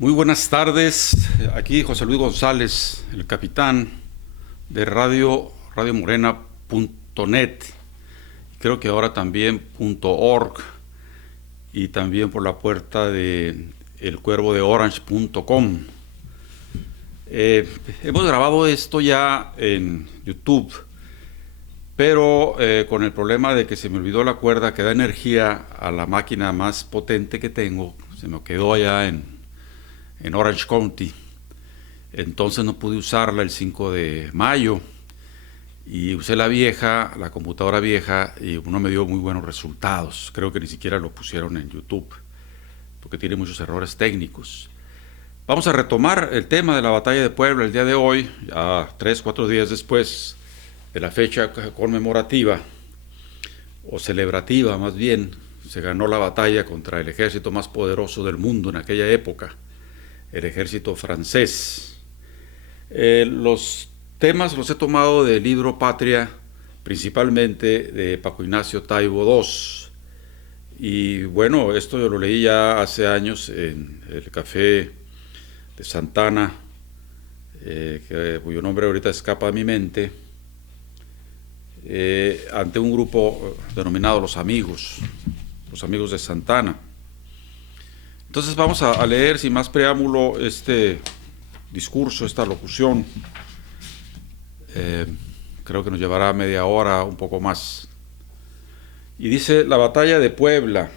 Muy buenas tardes, aquí José Luis González, el capitán de radiomorena.net, creo que ahora también .org y también por la puerta de elcuervodeorange.com. Hemos grabado esto ya en YouTube, pero con el problema de que se me olvidó la cuerda que da energía a la máquina más potente que tengo, se me quedó allá en Orange County, entonces no pude usarla el 5 de mayo y usé la vieja, la computadora vieja, y no me dio muy buenos resultados. Creo que ni siquiera lo pusieron en YouTube porque tiene muchos errores técnicos. Vamos a retomar el tema de la batalla de Puebla el día de hoy, ya 3-4 días después de la fecha conmemorativa o celebrativa más bien. Se ganó la batalla contra el ejército más poderoso del mundo en aquella época, el ejército francés. Los temas los he tomado del libro Patria, principalmente de Paco Ignacio Taibo II. Y bueno, esto yo lo leí ya hace años en el café de Santana, cuyo nombre ahorita escapa a mi mente, ante un grupo denominado Los Amigos de Santana. Entonces vamos a leer sin más preámbulo este discurso, esta locución. Creo que nos llevará media hora, un poco más. Y dice: la batalla de Puebla.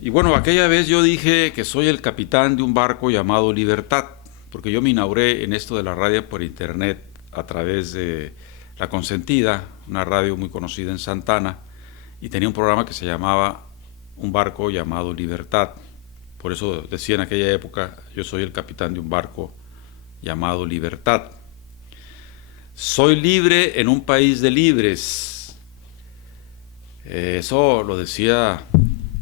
Y bueno, aquella vez yo dije que soy el capitán de un barco llamado Libertad, porque yo me inauguré en esto de la radio por internet a través de La Consentida, una radio muy conocida en Santana, y tenía un programa que se llamaba Un barco llamado Libertad. Por eso decía en aquella época: yo soy el capitán de un barco llamado Libertad. Soy libre en un país de libres. Eso lo decía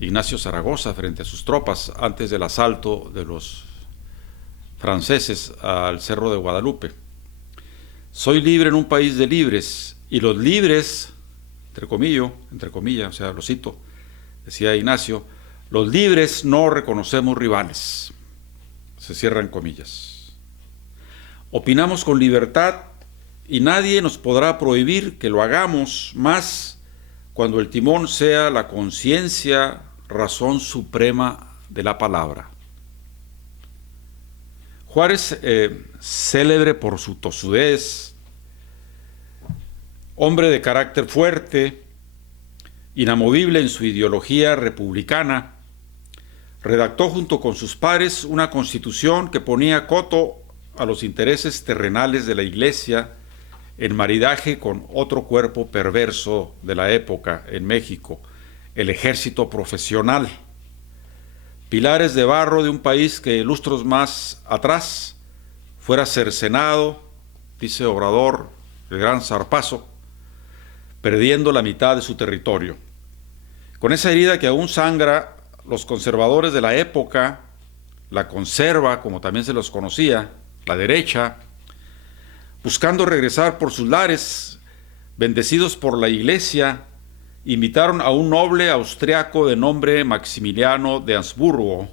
Ignacio Zaragoza frente a sus tropas antes del asalto de los franceses al Cerro de Guadalupe. Soy libre en un país de libres, y los libres, entre comillas, o sea, lo cito, decía Ignacio: los libres no reconocemos rivales. Se cierran comillas. Opinamos con libertad y nadie nos podrá prohibir que lo hagamos, más cuando el timón sea la conciencia, razón suprema de la palabra. Juárez, célebre por su tosudez, hombre de carácter fuerte, inamovible en su ideología republicana, redactó junto con sus pares una constitución que ponía coto a los intereses terrenales de la Iglesia en maridaje con otro cuerpo perverso de la época en México, el ejército profesional. Pilares de barro de un país que lustros más atrás fuera cercenado, dice Obrador, el gran zarpazo, perdiendo la mitad de su territorio. Con esa herida que aún sangra, los conservadores de la época, la conserva, como también se los conocía, la derecha, buscando regresar por sus lares, bendecidos por la Iglesia, invitaron a un noble austriaco de nombre Maximiliano de Habsburgo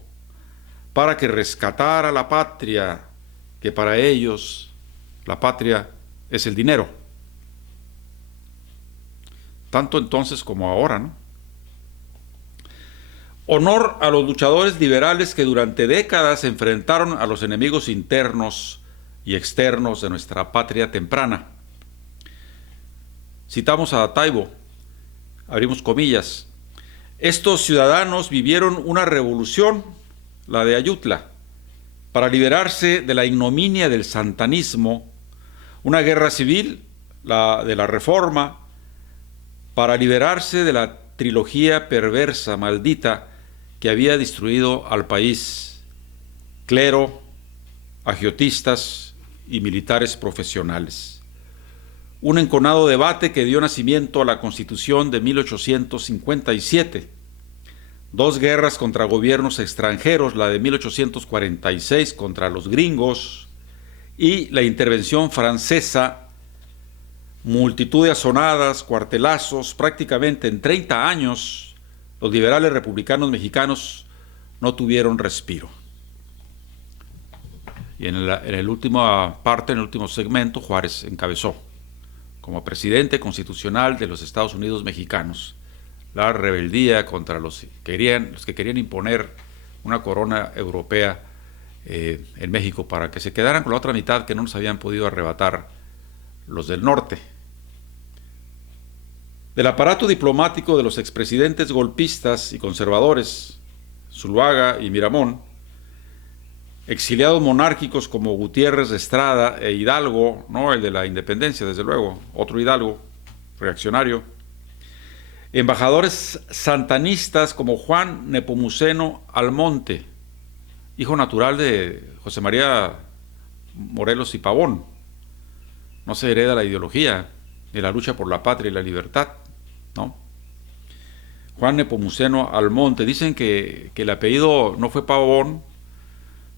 para que rescatara la patria, que para ellos la patria es el dinero. Tanto entonces como ahora, ¿no? Honor a los luchadores liberales que durante décadas enfrentaron a los enemigos internos y externos de nuestra patria temprana. Citamos a Taibo, abrimos comillas: estos ciudadanos vivieron una revolución, la de Ayutla, para liberarse de la ignominia del santanismo, una guerra civil, la de la Reforma, para liberarse de la trilogía perversa, maldita, que había destruido al país: clero, agiotistas y militares profesionales. Un enconado debate que dio nacimiento a la Constitución de 1857. Dos guerras contra gobiernos extranjeros, la de 1846 contra los gringos y la intervención francesa. Multitud de azonadas, cuartelazos, prácticamente en 30 años, los liberales republicanos mexicanos no tuvieron respiro. Y en la última parte, en el último segmento, Juárez encabezó como presidente constitucional de los Estados Unidos mexicanos la rebeldía contra los que querían imponer una corona europea en México para que se quedaran con la otra mitad que no nos habían podido arrebatar los del norte. Del aparato diplomático de los expresidentes golpistas y conservadores, Zuluaga y Miramón, exiliados monárquicos como Gutiérrez de Estrada e Hidalgo, no el de la independencia, desde luego, otro Hidalgo, reaccionario, embajadores santanistas como Juan Nepomuceno Almonte, hijo natural de José María Morelos y Pavón. No se hereda la ideología de la lucha por la patria y la libertad, ¿no? Juan Nepomuceno Almonte, dicen que el apellido no fue Pavón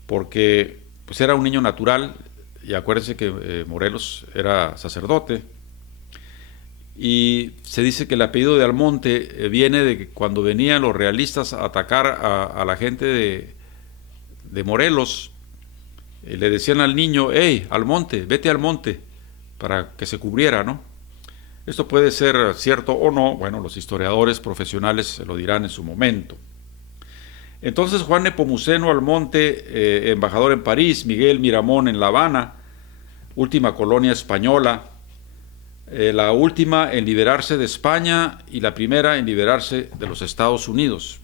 porque pues era un niño natural, y acuérdense que Morelos era sacerdote, y se dice que el apellido de Almonte viene de que cuando venían los realistas a atacar a la gente de Morelos, le decían al niño: hey, Almonte, vete al monte, para que se cubriera, ¿no? Esto puede ser cierto o no, bueno, los historiadores profesionales lo dirán en su momento. Entonces Juan Nepomuceno Almonte, embajador en París, Miguel Miramón en La Habana, última colonia española, la última en liberarse de España y la primera en liberarse de los Estados Unidos.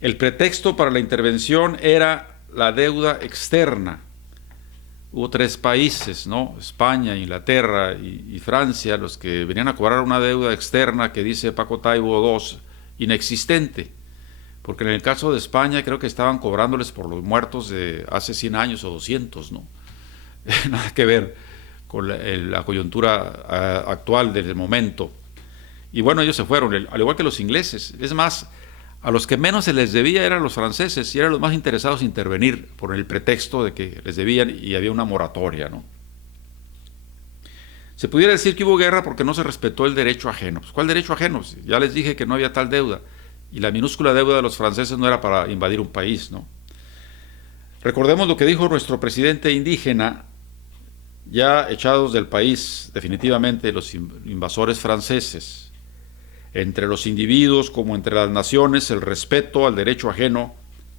El pretexto para la intervención era la deuda externa. Hubo 3 países, ¿no? España, Inglaterra y Francia, los que venían a cobrar una deuda externa que dice Paco Taibo II, inexistente. Porque en el caso de España creo que estaban cobrándoles por los muertos de hace 100 años o 200, ¿no? Nada que ver con la coyuntura actual del momento. Y bueno, ellos se fueron, al igual que los ingleses. Es más, a los que menos se les debía eran los franceses, y eran los más interesados en intervenir por el pretexto de que les debían y había una moratoria, ¿no? Se pudiera decir que hubo guerra porque no se respetó el derecho ajeno. Pues, ¿cuál derecho ajeno? Ya les dije que no había tal deuda, y la minúscula deuda de los franceses no era para invadir un país, ¿no? Recordemos lo que dijo nuestro presidente indígena, ya echados del país definitivamente los invasores franceses. Entre los individuos como entre las naciones, el respeto al derecho ajeno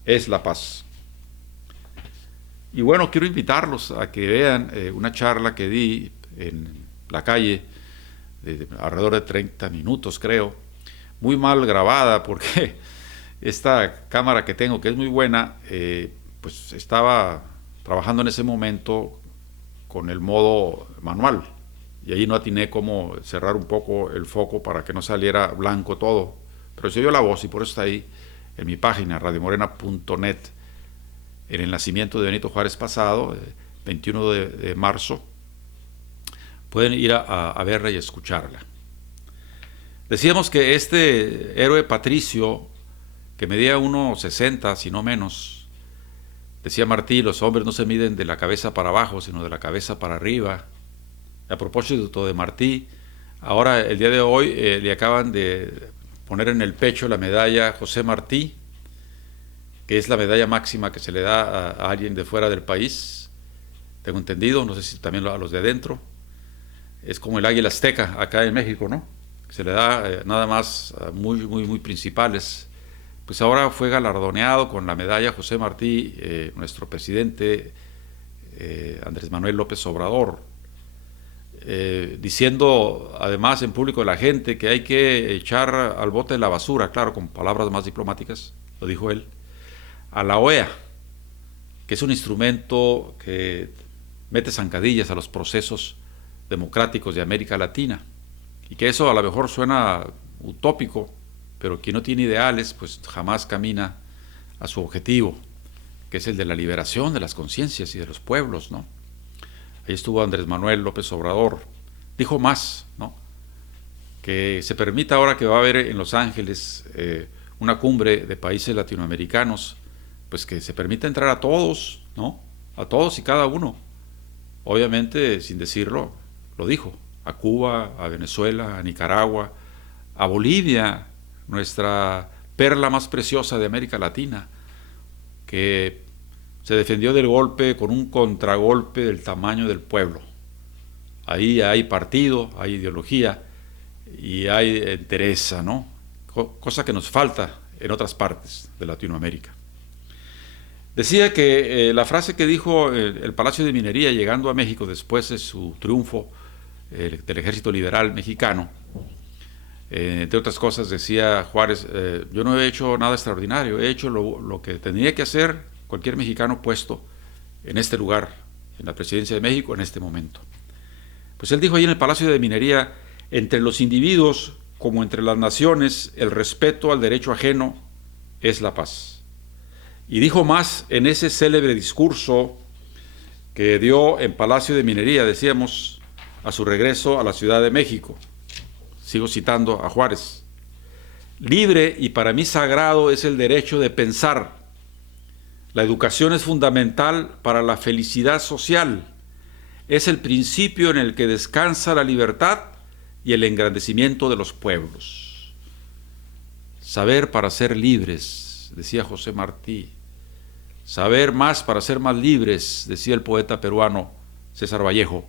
es la paz. Y bueno, quiero invitarlos a que vean una charla que di en la calle, de alrededor de 30 minutos creo, muy mal grabada porque esta cámara que tengo, que es muy buena, pues estaba trabajando en ese momento con el modo manual, y ahí no atiné cómo cerrar un poco el foco para que no saliera blanco todo, pero se oyó la voz y por eso está ahí en mi página radiomorena.net, en el nacimiento de Benito Juárez pasado, 21 de marzo. Pueden ir a verla y escucharla. Decíamos que este héroe patricio, que medía 1,60 si no menos, decía Martí: los hombres no se miden de la cabeza para abajo, sino de la cabeza para arriba. A propósito de Martí, ahora el día de hoy le acaban de poner en el pecho la medalla José Martí, que es la medalla máxima que se le da a alguien de fuera del país, tengo entendido, no sé si también a los de adentro. Es como el águila azteca acá en México, ¿no? Se le da nada más muy principales. Pues ahora fue galardoneado con la medalla José Martí, nuestro presidente Andrés Manuel López Obrador, diciendo además en público de la gente que hay que echar al bote de la basura, claro, con palabras más diplomáticas, lo dijo él, a la OEA, que es un instrumento que mete zancadillas a los procesos democráticos de América Latina, y que eso a lo mejor suena utópico, pero quien no tiene ideales pues jamás camina a su objetivo, que es el de la liberación de las conciencias y de los pueblos, ¿no? Ahí estuvo Andrés Manuel López Obrador. Dijo más, ¿no? Que se permita ahora que va a haber en Los Ángeles una cumbre de países latinoamericanos, pues que se permita entrar a todos, ¿no? A todos y cada uno. Obviamente, sin decirlo, lo dijo. A Cuba, a Venezuela, a Nicaragua, a Bolivia, nuestra perla más preciosa de América Latina, que se defendió del golpe con un contragolpe del tamaño del pueblo. Ahí hay partido, hay ideología y hay entereza, ¿no? Cosa que nos falta en otras partes de Latinoamérica. Decía que la frase que dijo el Palacio de Minería llegando a México después de su triunfo del Ejército Liberal Mexicano, entre otras cosas decía Juárez, yo no he hecho nada extraordinario, he hecho lo que tendría que hacer cualquier mexicano puesto en este lugar, en la presidencia de México en este momento. Pues él dijo ahí en el Palacio de Minería, entre los individuos como entre las naciones, el respeto al derecho ajeno es la paz. Y dijo más en ese célebre discurso que dio en Palacio de Minería, decíamos, a su regreso a la Ciudad de México. Sigo citando a Juárez. Libre y para mí sagrado es el derecho de pensar. La educación es fundamental para la felicidad social. Es el principio en el que descansa la libertad y el engrandecimiento de los pueblos. Saber para ser libres, decía José Martí. Saber más para ser más libres, decía el poeta peruano César Vallejo.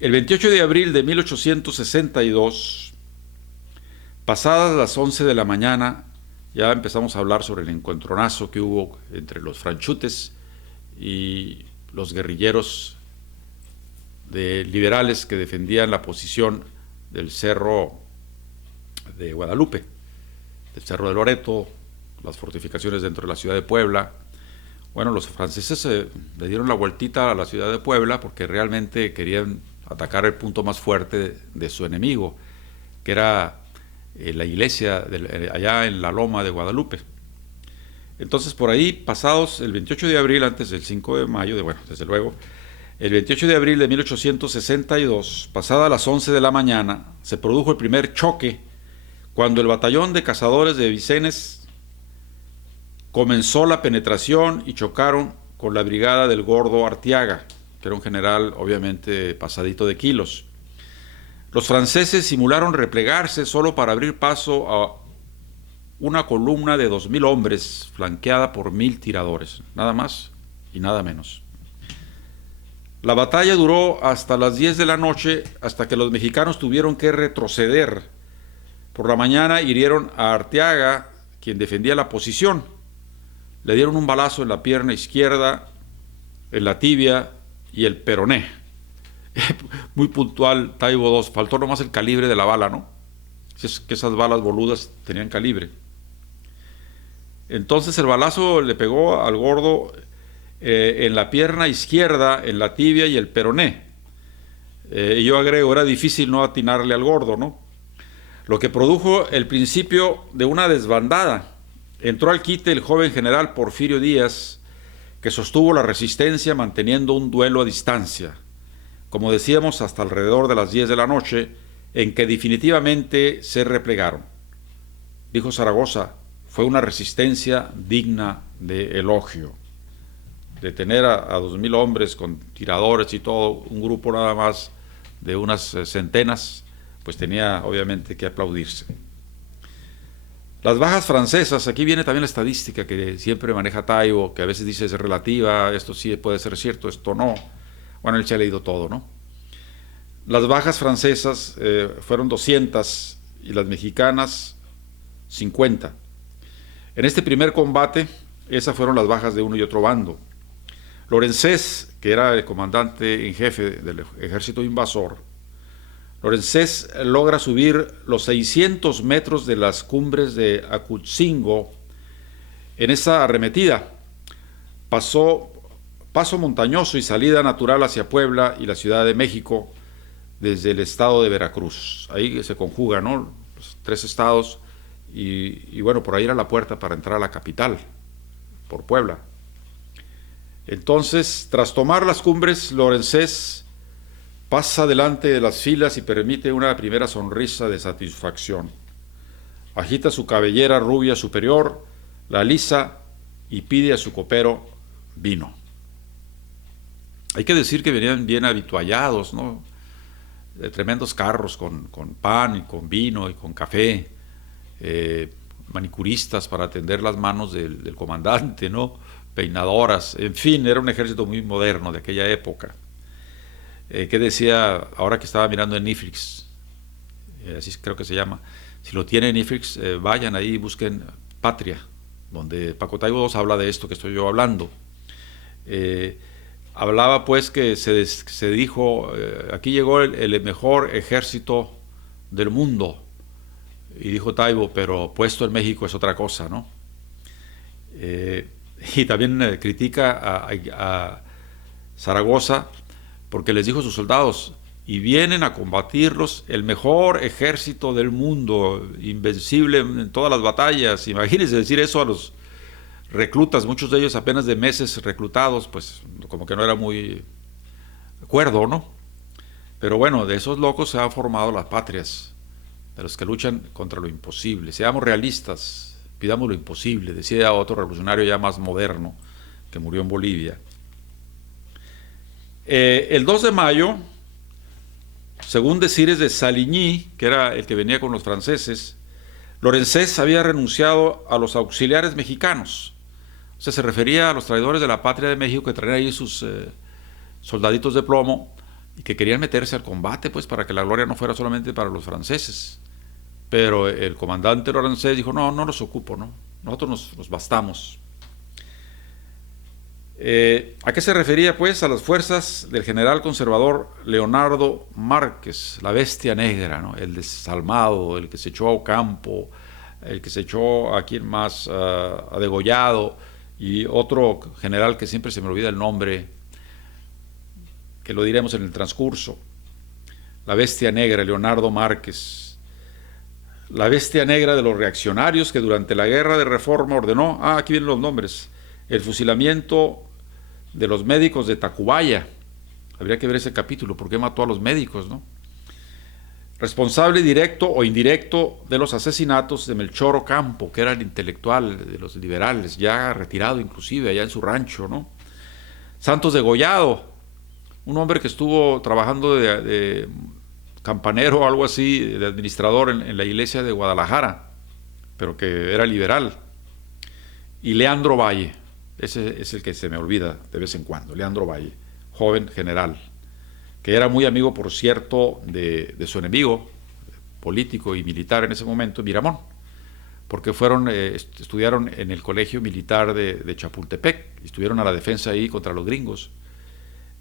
El 28 de abril de 1862, pasadas las 11 de la mañana, ya empezamos a hablar sobre el encontronazo que hubo entre los franchutes y los guerrilleros liberales que defendían la posición del Cerro de Guadalupe, del Cerro de Loreto, las fortificaciones dentro de la ciudad de Puebla. Bueno, los franceses le dieron la vueltita a la ciudad de Puebla porque realmente querían atacar el punto más fuerte de su enemigo, que era la iglesia allá en la loma de Guadalupe. Entonces, por ahí, pasados el 28 de abril, antes del 5 de mayo, bueno, desde luego, el 28 de abril de 1862, pasadas las 11 de la mañana, se produjo el primer choque cuando el batallón de cazadores de Vincennes comenzó la penetración y chocaron con la brigada del Gordo Arteaga, que era un general obviamente pasadito de kilos. Los franceses simularon replegarse solo para abrir paso a una columna de 2,000 hombres flanqueada por 1,000 tiradores, nada más y nada menos. La batalla duró hasta las 10 de la noche, hasta que los mexicanos tuvieron que retroceder. Por la mañana hirieron a Arteaga, quien defendía la posición. Le dieron un balazo en la pierna izquierda, en la tibia y el peroné. Muy puntual, Taibo II. Faltó nomás el calibre de la bala, ¿no? Es que esas balas boludas tenían calibre. Entonces el balazo le pegó al Gordo en la pierna izquierda, en la tibia y el peroné. Yo agrego, era difícil no atinarle al Gordo, ¿no? Lo que produjo el principio de una desbandada. Entró al quite el joven general Porfirio Díaz, que sostuvo la resistencia manteniendo un duelo a distancia, como decíamos, hasta alrededor de las 10 de la noche, en que definitivamente se replegaron. Dijo Zaragoza, fue una resistencia digna de elogio. Detener a 2,000 hombres con tiradores y todo, un grupo nada más de unas centenas, pues tenía obviamente que aplaudirse. Las bajas francesas, aquí viene también la estadística que siempre maneja Taibo, que a veces dice es relativa, esto sí puede ser cierto, esto no. Bueno, él se ha leído todo, ¿no? Las bajas francesas fueron 200 y las mexicanas 50. En este primer combate, esas fueron las bajas de uno y otro bando. Lorenzés, que era el comandante en jefe del ejército invasor, Lorenzés logra subir los 600 metros de las cumbres de Acutzingo. En esa arremetida, paso montañoso y salida natural hacia Puebla y la Ciudad de México desde el estado de Veracruz. Ahí se conjugan, ¿no?, los 3 estados y bueno, por ahí era la puerta para entrar a la capital, por Puebla. Entonces, tras tomar las cumbres, Lorenzés pasa delante de las filas y permite una primera sonrisa de satisfacción. Agita su cabellera rubia superior, la alisa y pide a su copero vino. Hay que decir que venían bien habituallados, ¿no?, de tremendos carros con pan y con vino y con café. manicuristas para atender las manos del comandante, ¿no? Peinadoras, en fin, era un ejército muy moderno de aquella época. ¿Qué decía ahora que estaba mirando en Netflix? Así creo que se llama. Si lo tienen en Netflix, vayan ahí y busquen Patria, donde Paco Taibo II habla de esto que estoy yo hablando. Hablaba pues que se dijo, aquí llegó el mejor ejército del mundo, y dijo Taibo, pero puesto en México es otra cosa, ¿no? Y también critica a Zaragoza porque les dijo a sus soldados, y vienen a combatirlos el mejor ejército del mundo, invencible en todas las batallas. Imagínense decir eso a los reclutas, muchos de ellos apenas de meses reclutados, pues como que no era muy acuerdo, ¿no? Pero bueno, de esos locos se han formado las patrias, de los que luchan contra lo imposible. Seamos realistas, pidamos lo imposible, decía otro revolucionario ya más moderno que murió en Bolivia. El 2 de mayo, según decires de Saligny, que era el que venía con los franceses, Lorenzés había renunciado a los auxiliares mexicanos. O sea, se refería a los traidores de la patria de México que traían ahí sus soldaditos de plomo y que querían meterse al combate, pues, para que la gloria no fuera solamente para los franceses. Pero el comandante Lorenzés dijo, no los ocupo, ¿no? Nosotros nos bastamos. ¿A qué se refería? Pues a las fuerzas del general conservador Leonardo Márquez, la bestia negra, ¿no? El desalmado, el que se echó a Ocampo, el que se echó a quien más, a Degollado, y otro general que siempre se me olvida el nombre, que lo diremos en el transcurso. La bestia negra, Leonardo Márquez. La bestia negra de los reaccionarios que durante la guerra de Reforma ordenó, aquí vienen los nombres, el fusilamiento de los médicos de Tacubaya. Habría que ver ese capítulo, ¿por qué mató a los médicos, no? Responsable directo o indirecto de los asesinatos de Melchor Ocampo, que era el intelectual de los liberales, ya retirado inclusive, allá en su rancho, ¿no? Santos Degollado, un hombre que estuvo trabajando de campanero o algo así, de administrador en la iglesia de Guadalajara, pero que era liberal. Y Leandro Valle, ese es el que se me olvida de vez en cuando, Leandro Valle, joven general, que era muy amigo, por cierto, de su enemigo político y militar en ese momento, Miramón, porque estudiaron en el colegio militar de Chapultepec, y estuvieron a la defensa ahí contra los gringos.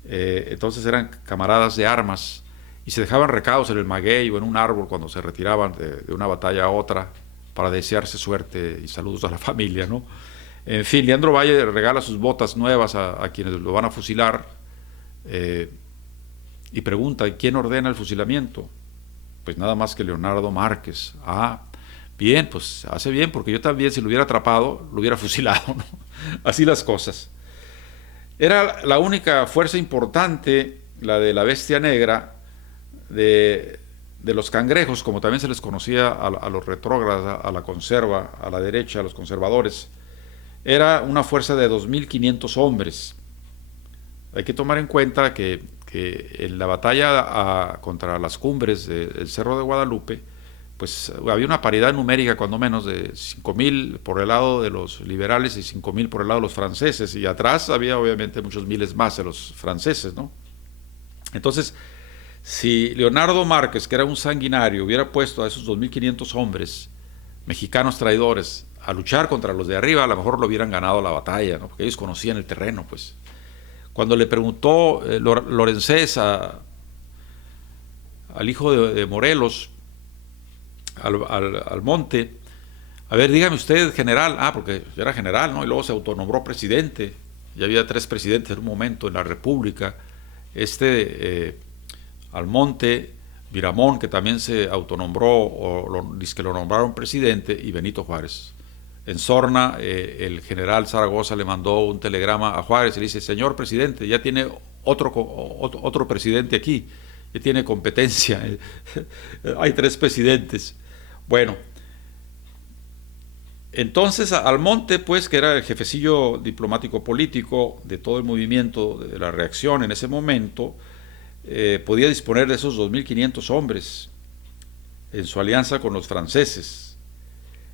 Entonces eran camaradas de armas, y se dejaban recados en el maguey o en un árbol cuando se retiraban de una batalla a otra, para desearse suerte y saludos a la familia, ¿no? En fin, Leandro Valle regala sus botas nuevas a quienes lo van a fusilar, y pregunta, ¿quién ordena el fusilamiento? Pues nada más que Leonardo Márquez. Bien, pues hace bien, porque yo también, si lo hubiera atrapado, lo hubiera fusilado, ¿no? Así las cosas. Era la única fuerza importante, la de la bestia negra, de los cangrejos, como también se les conocía a los retrógradas, a la conserva, a la derecha, a los conservadores. Era una fuerza de 2.500 hombres. Hay que tomar en cuenta que en la batalla contra las cumbres del Cerro de Guadalupe, pues había una paridad numérica cuando menos de 5.000 por el lado de los liberales y 5.000 por el lado de los franceses, y atrás había obviamente muchos miles más de los franceses, ¿no? Entonces, si Leonardo Márquez, que era un sanguinario, hubiera puesto a esos 2.500 hombres mexicanos traidores a luchar contra los de arriba, a lo mejor lo hubieran ganado la batalla, ¿no? Porque ellos conocían el terreno, pues. Cuando le preguntó Lorenzés al hijo de Morelos, al Monte, a ver, dígame usted, general, porque era general, ¿no? Y luego se autonombró presidente, ya había 3 presidentes en un momento en la República, Almonte, Miramón, que también se autonombró, dice que lo nombraron presidente, y Benito Juárez. En Sorna, el general Zaragoza le mandó un telegrama a Juárez y le dice, señor presidente, ya tiene otro presidente aquí, ya tiene competencia, hay 3 presidentes. Bueno, entonces Almonte, pues, que era el jefecillo diplomático político de todo el movimiento de la reacción en ese momento, podía disponer de esos 2.500 hombres en su alianza con los franceses.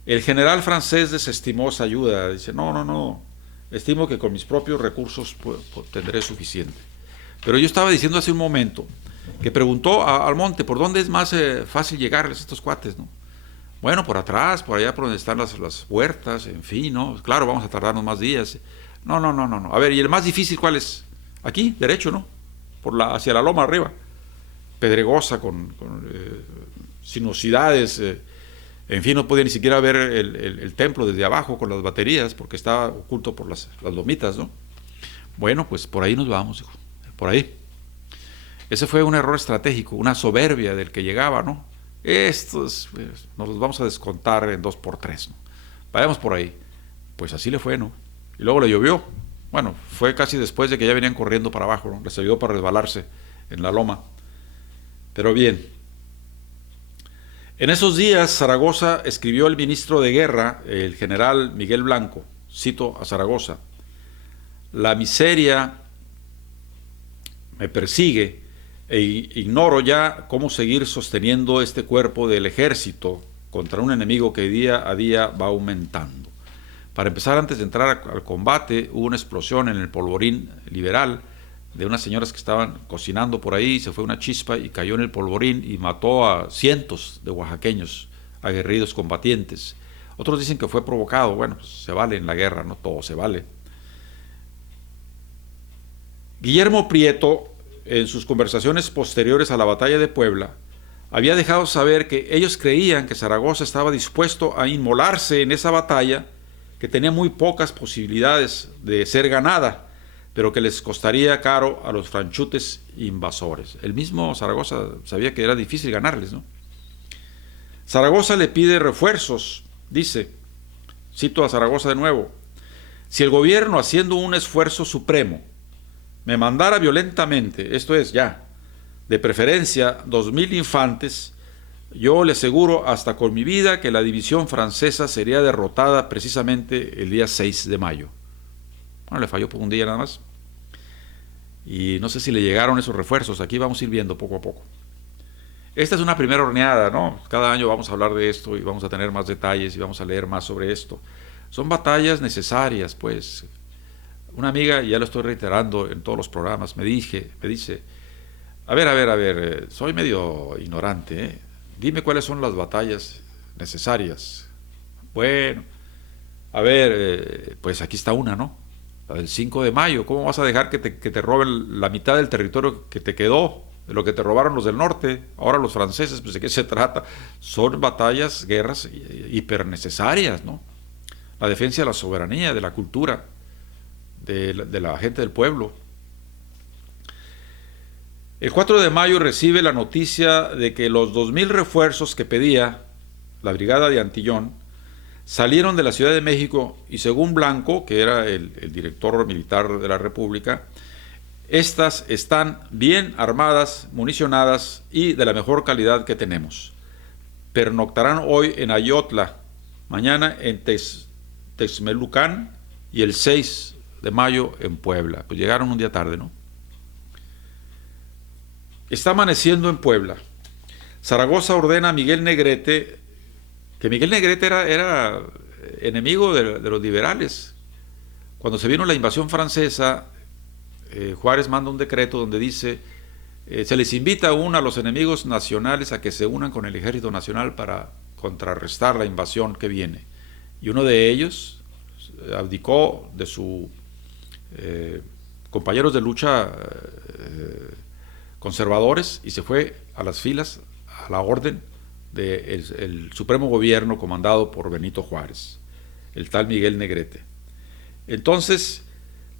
El general francés desestimó esa ayuda. Dice, no, estimo que con mis propios recursos tendré suficiente. Pero yo estaba diciendo hace un momento que preguntó al monte, ¿por dónde es más fácil llegarles a estos cuates, no? Bueno, por atrás, por allá por donde están las huertas, en fin, ¿no? Claro, vamos a tardarnos más días. No. A ver, ¿y el más difícil cuál es? Aquí, derecho, ¿no? Hacia la loma arriba. Pedregosa, con sinuosidades. En fin, no podía ni siquiera ver el templo desde abajo con las baterías, porque estaba oculto por las lomitas, ¿no? Bueno, pues por ahí nos vamos, hijo. Por ahí. Ese fue un error estratégico, una soberbia del que llegaba, ¿no? Estos nos los vamos a descontar en 2x3, ¿no? Vayamos por ahí. Pues así le fue, ¿no? Y luego le llovió. Bueno, fue casi después de que ya venían corriendo para abajo, ¿no? Les ayudó para resbalarse en la loma. Pero bien. En esos días, Zaragoza escribió el ministro de Guerra, el general Miguel Blanco, cito a Zaragoza: la miseria me persigue e ignoro ya cómo seguir sosteniendo este cuerpo del ejército contra un enemigo que día a día va aumentando. Para empezar, antes de entrar al combate, hubo una explosión en el polvorín liberal de unas señoras que estaban cocinando por ahí, se fue una chispa y cayó en el polvorín y mató a cientos de oaxaqueños, aguerridos combatientes. Otros dicen que fue provocado. Bueno, pues se vale en la guerra, no todo se vale. Guillermo Prieto, en sus conversaciones posteriores a la batalla de Puebla, había dejado saber que ellos creían que Zaragoza estaba dispuesto a inmolarse en esa batalla, que tenía muy pocas posibilidades de ser ganada, pero que les costaría caro a los franchutes invasores. El mismo Zaragoza sabía que era difícil ganarles, ¿no? Zaragoza le pide refuerzos, dice, cito a Zaragoza de nuevo: si el gobierno, haciendo un esfuerzo supremo, me mandara violentamente, esto es ya, de preferencia 2,000 infantes, yo le aseguro hasta con mi vida que la división francesa sería derrotada precisamente el día 6 de mayo. Bueno, le falló por un día nada más. Y no sé si le llegaron esos refuerzos. Aquí vamos a ir viendo poco a poco. Esta es una primera horneada, ¿no? Cada año vamos a hablar de esto y vamos a tener más detalles y vamos a leer más sobre esto. Son batallas necesarias, pues. Una amiga, y ya lo estoy reiterando en todos los programas, me dice, a ver, soy medio ignorante, ¿eh? Dime cuáles son las batallas necesarias. Bueno, a ver, pues aquí está una, ¿no? La del 5 de mayo. ¿Cómo vas a dejar que te roben la mitad del territorio que te quedó, de lo que te robaron los del norte? Ahora los franceses, pues ¿de qué se trata? Son batallas, guerras hiper necesarias, ¿no? La defensa de la soberanía, de la cultura, de la gente del pueblo. El 4 de mayo recibe la noticia de que los 2,000 refuerzos que pedía la brigada de Antillón salieron de la Ciudad de México y, según Blanco, que era el director militar de la República, estas están bien armadas, municionadas y de la mejor calidad que tenemos. Pernoctarán hoy en Ayotla, mañana en Texmelucan y el 6 de mayo en Puebla. Pues llegaron un día tarde, ¿no? Está amaneciendo en Puebla. Zaragoza ordena a Miguel Negrete, que Miguel Negrete era enemigo de los liberales. Cuando se vino la invasión francesa, Juárez manda un decreto donde dice, se les invita aún a los enemigos nacionales a que se unan con el Ejército Nacional para contrarrestar la invasión que viene. Y uno de ellos abdicó de sus compañeros de lucha conservadores y se fue a las filas, a la orden del Supremo Gobierno comandado por Benito Juárez, el tal Miguel Negrete. Entonces,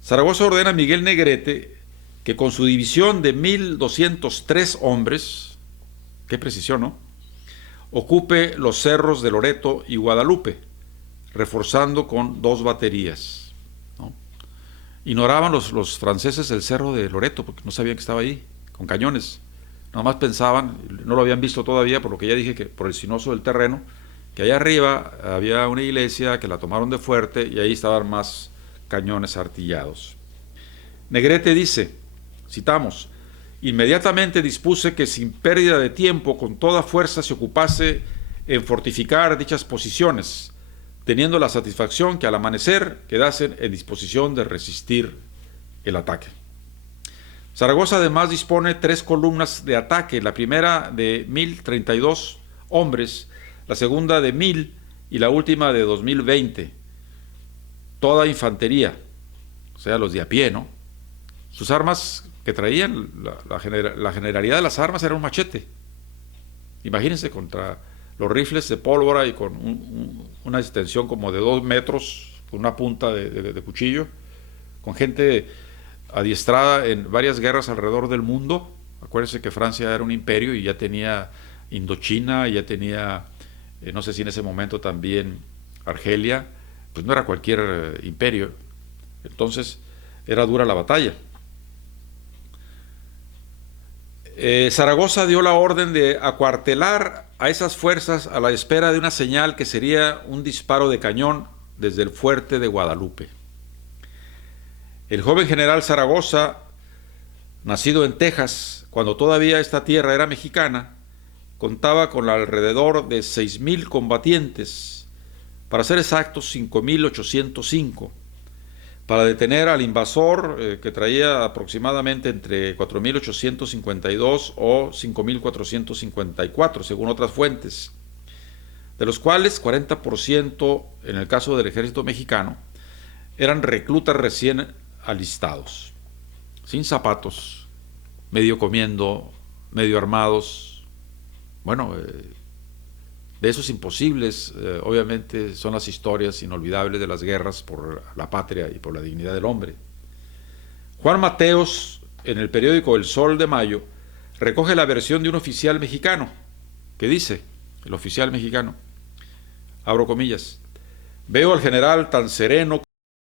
Zaragoza ordena a Miguel Negrete que con su división de 1,203 hombres, qué precisión, ¿no?, ocupe los cerros de Loreto y Guadalupe, reforzando con 2 baterías, ¿no? Ignoraban los franceses el cerro de Loreto porque no sabían que estaba ahí, con cañones. Nada más pensaban, no lo habían visto todavía, por lo que ya dije, que por el sinuoso del terreno, que allá arriba había una iglesia que la tomaron de fuerte y ahí estaban más cañones artillados. Negrete dice, citamos, inmediatamente dispuse que sin pérdida de tiempo, con toda fuerza se ocupase en fortificar dichas posiciones, teniendo la satisfacción que al amanecer quedasen en disposición de resistir el ataque. Zaragoza además dispone 3 columnas de ataque, la primera de 1032 hombres, la segunda de 1000 y la última de 2020, toda infantería, o sea, los de a pie, ¿no? Sus armas que traían, la generalidad de las armas era un machete. Imagínense, contra los rifles de pólvora y con una extensión como de 2 metros, con una punta de cuchillo, con gente adiestrada en varias guerras alrededor del mundo. Acuérdense que Francia era un imperio y ya tenía Indochina, ya tenía, no sé si en ese momento también Argelia, pues no era cualquier imperio. Entonces era dura la batalla. Zaragoza dio la orden de acuartelar a esas fuerzas a la espera de una señal que sería un disparo de cañón desde el fuerte de Guadalupe. El joven general Zaragoza, nacido en Texas, cuando todavía esta tierra era mexicana, contaba con alrededor de 6,000 combatientes, para ser exactos 5,805, para detener al invasor que traía aproximadamente entre 4,852 o 5,454, según otras fuentes, de los cuales 40%, en el caso del ejército mexicano, eran reclutas recién alistados, sin zapatos, medio comiendo, medio armados. Bueno, de esos imposibles, obviamente, son las historias inolvidables de las guerras por la patria y por la dignidad del hombre. Juan Mateos, en el periódico El Sol de Mayo, recoge la versión de un oficial mexicano, que dice, el oficial mexicano, abro comillas, veo al general tan sereno